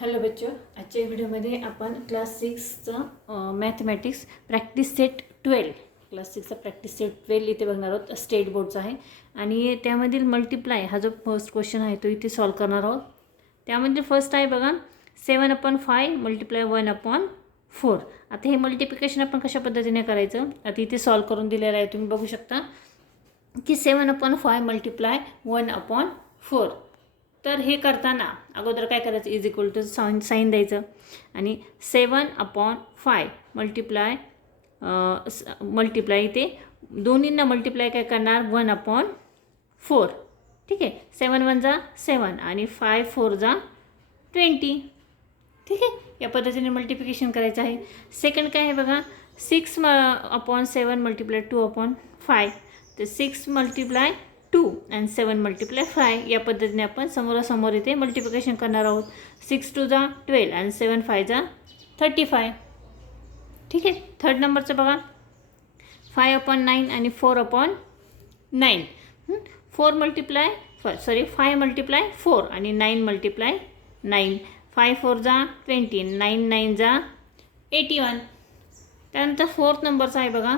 Hello बच्चों, आजच्या व्हिडिओमध्ये आपण क्लास 6चं मॅथमॅटिक्स प्रॅक्टिस सेट 12 क्लास 6चा प्रॅक्टिस सेट 12 इथे बघणार आहोत. स्टेट बोर्डचा आहे आणि त्यामधील मल्टिप्लाय हा जो फर्स्ट क्वेश्चन आहे तो इथे सॉल्व करणार आहोत. त्यामध्ये फर्स्ट आहे बघा 7/5 मल्टिप्लाय 1/4. आता हे मल्टिप्लिकेशन आपण कशा पद्धतीने करायचं आता इथे सॉल्व करून दिलेलं आहे. तुम्ही बघू शकता की 7/5 मल्टिप्लाय 1/4. तर हे करताना अगोदर काय करायचं, इज इक्वल टू साईन द्यायचं आणि 7/5 मल्टिप्लाय इथे दोन्हींना मल्टिप्लाय काय करणार 1/4. ठीक आहे. 7 1 जा 7 आणि 5 4 जा 20. ठीक आहे. या पद्धतीने मल्टिप्लिकेशन करायचं आहे. सेकंड काय आहे बघा 6/7 मल्टिप्लाय 2/5. तर 6 मल्टिप्लाय 2 आणि 7 मल्टिप्लाय 5 या पद्धतीने आपण समोरासमोर इथे मल्टिप्लिकेशन करणार आहोत. 6 2 जा 12 आणि 7 5 जा 35. ठीक आहे. थर्ड नंबरचं बघा 5/9 आणि 4/9. 4 मल्टिप्लाय 5 मल्टिप्लाय 4 आणि 9 मल्टिप्लाय 9. 5 4 जा 20, 9 9 जा 81. त्यानंतर फोर्थ नंबरचा आहे बघा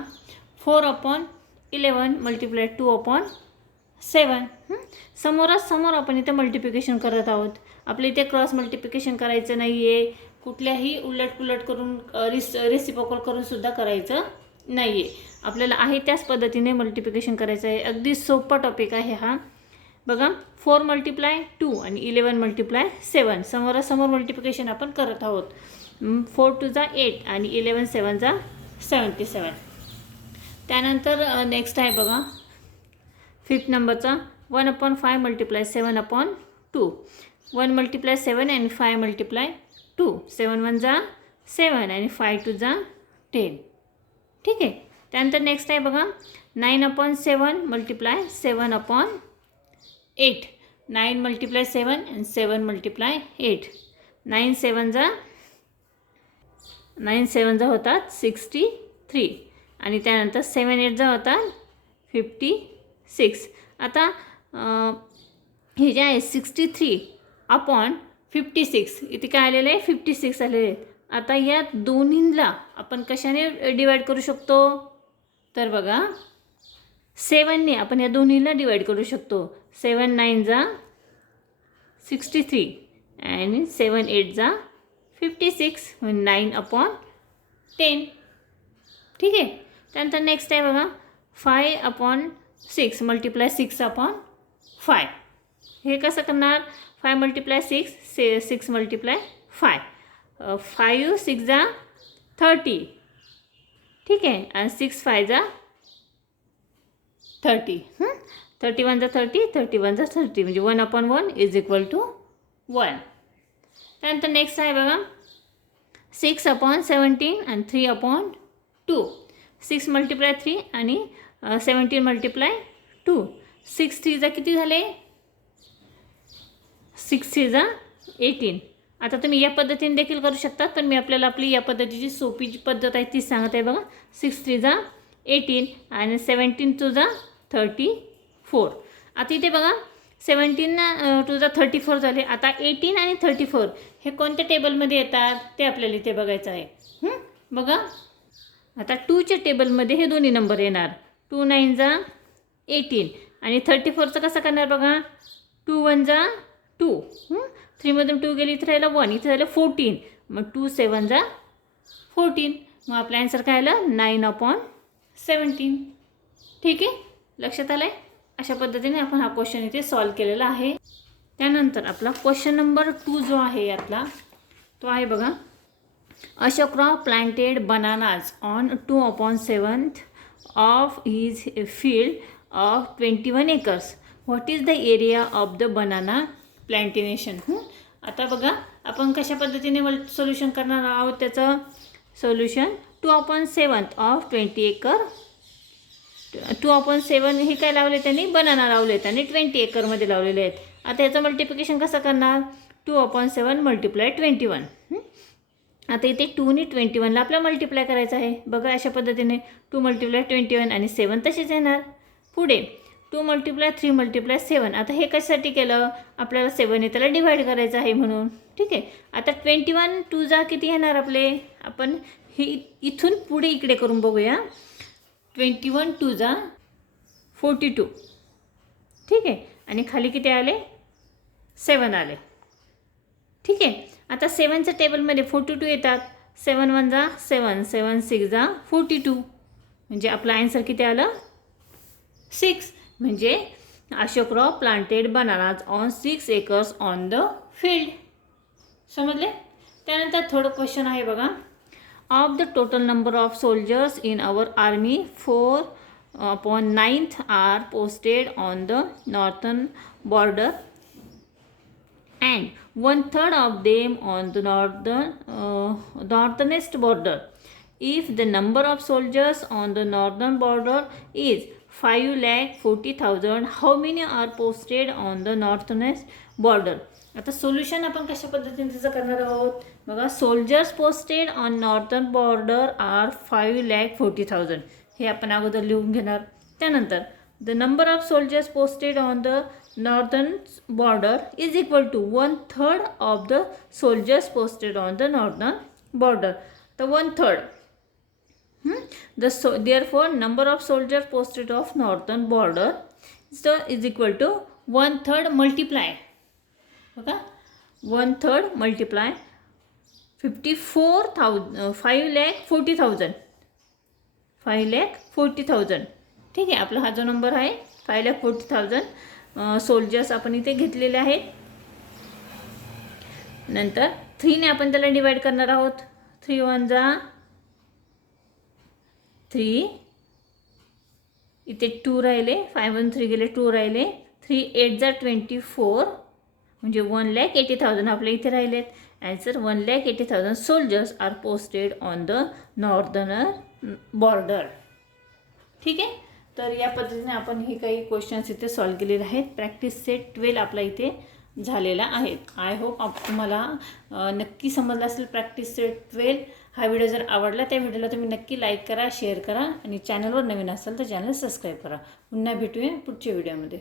4/11 मल्टिप्लाय 2/7. समोरासमोर आपण इथे मल्टिप्लिकेशन करत आहोत. आपल्या इथे क्रॉस मल्टिप्लिकेशन करायचं नाही आहे, कुठल्याही उलटपुलट करून रेसिप्रोकल करून सुद्धा करायचं नाही आहे. आपल्याला आहे त्याच पद्धतीने मल्टिप्लिकेशन करायचं आहे. अगदी सोपा टॉपिक आहे हा. बघा 4 मल्टिप्लाय 2 आणि 11 मल्टिप्लाय 7 समोरासमोर मल्टिप्लिकेशन आपण करत आहोत. 4 2 जा 8 आणि 11 7 जा 77. त्यानंतर नेक्स्ट आहे बघा फिफ्थ नंबरचा 1/5 मल्टिप्लाय 7/2. 1 मल्टिप्लाय 7 आणि 5 मल्टिप्लाय 2. 7 1 जा 7 आणि 5 2 जा 10. ठीक आहे. त्यानंतर नेक्स्ट आहे बघा 9/7 मल्टिप्लाय 7/8. 9 मल्टिप्लाय 7 आणि 7 मल्टिप्लाय 8. 9 7 जा होतात 63 आणि त्यानंतर 7 8 जा होतात 56. आता हे जे आहे 63/56 इथे काय आलेलं आहे 56 आलेले आहे. आता या दोन्हींना आपण कशाने डिवाईड करू शकतो, तर बघा 7ने आपण या दोन्हीला डिवाईड करू शकतो. 7 9 जा 63 आणि 7 8 जा 56 म्हणजे 9/10. ठीक आहे. त्यानंतर नेक्स्ट आहे बघा 5/6 मल्टिप्लाय 6/5. हे कसं करणार 5 मल्टिप्लाय 6 मल्टिप्लाय 5. 5 6 जा 30. ठीक आहे. आणि 6 5 जा 30. 31 जा 30, 31 जा 30 म्हणजे 1/1 इज इक्वल टू 1. त्यानंतर नेक्स्ट आहे बघा 6/17 आणि 3/2. 6 मल्टिप्लाय 3 आणि 17 मल्टिप्लाय 2. 6 3 जा किती झाले 6 3 जा 18. आता तुम्ही या पद्धतीने देखील करू शकता, पण मी आपल्याला आपली या पद्धतीची सोपी जी पद्धत आहे तीच सांगत आहे बघा. 6 3 जा 18 आणि 17 2 जा 34. आता इथे बघा 17 2 जा 34 झाले. आता 18 आणि 34 हे कोणत्या टेबलमध्ये येतात ते आपल्याला इथे बघायचं आहे. बघा आता 2च्या टेबलमध्ये हे दोन्ही नंबर येणार. 2 9 जा 18 आणि 34चं कसं करणार बघा 2 1 जा 2. 3 मधून 2 गेली इथे राहिलं 1, इथे झालं 14. मग 2 7 जा 14. मग आपला आन्सर काय आलं 9/17. ठीक आहे. लक्षात आलं आहे. अशा पद्धतीने आपण हा क्वेश्चन इथे सॉल्व केलेला आहे. त्यानंतर आपला क्वेश्चन नंबर 2 जो आहे यातला तो आहे बघा Ashok planted bananas on 2/7 of his field of 21 acres. What is the area of the banana plantation? आता बघा आपण कशा पद्धतीने सोल्युशन करणार आहोत. त्याचं सोल्युशन 2/7 of 20 acre. 2/7 हे काय लावले त्यांनी बनाना लावलेत आणि 20 एकरमध्ये लावलेले आहेत. आता याचं मल्टिप्लिकेशन कसं करणार 2/7 मल्टिप्लाय 21. आता इथे 2 ने 21ला आपल्याला मल्टिप्लाय करायचं आहे. बघा अशा पद्धतीने 2 मल्टिप्लाय 21 आणि 7 तसेच येणार. पुढे 2 × 3 × 7. आता हे कशासाठी केलं, आपल्याला 7 त्याला डिवाईड करायचं आहे म्हणून. ठीक आहे. आता 21 2 जा किती येणार आपले, आपण ही इथून पुढे इकडे करून बघूया. 21 2 जा 42. ठीक आहे. आणि खाली किती आले, 7 आले. ठीक आहे. आता 7च्या टेबलमध्ये 42 येतात. 7 1 जा 7, 7 6 जा 42. म्हणजे आपला आन्सर किती आलं, 6. म्हणजे Ashokrao planted bananas on 6 acres on the field. समजले. त्यानंतर थोडं क्वेश्चन आहे बघा. Of the total number of soldiers in our army 4/9 are posted on the northern border and 1/3 of them on the northernest border. If the number of soldiers on the northern border is 5,40,000, how many are posted on the northernest border? आता solution आपण कशा पद्धतीने त्याचं करणार आहोत बघा. Soldiers posted on northern border are 5,40,000. हे आपण अगोदर लिहून घेणार. त्यानंतर the number of soldiers posted on the northern border is equal to 1/3 of the soldiers posted on the northern border. The 1/3. Therefore, number of soldiers posted of northern border is equal to 1/3 multiply. Okay, 1/3 multiply 5,40,000. 5,40,000. ठीक आहे. आपला हा जो number आहे 5,40,000 soldiers आपण इथे घेतलेले आहेत. नंतर 3ने आपण त्याला डिवाइड करणार आहोत. 3 1 जा 3, इथे 2 राहिले, 5 1 3 गेले, 2 राहिले, 3 8 जा 24. म्हणजे 1,80,000 आपल्या इथे राहिलेत. Answer 1,80,000 soldiers are posted on the northern border. ठीक आहे. तर या पद्धतीने आपण हे काही क्वेश्चन्स इथे सॉल्व केलेले आहेत. प्रॅक्टिस सेट 12 आपला इथे झालेला आहे. आय होप तुम्हाला नक्की समजलं असेल प्रॅक्टिस सेट 12. हा व्हिडिओ जर आवडला त्या व्हिडिओला तुम्ही नक्की लाईक करा, शेअर करा आणि चॅनलवर नवीन असाल तर चॅनल सबस्क्राईब करा. पुन्हा भेटूया पुढच्या व्हिडिओमध्ये.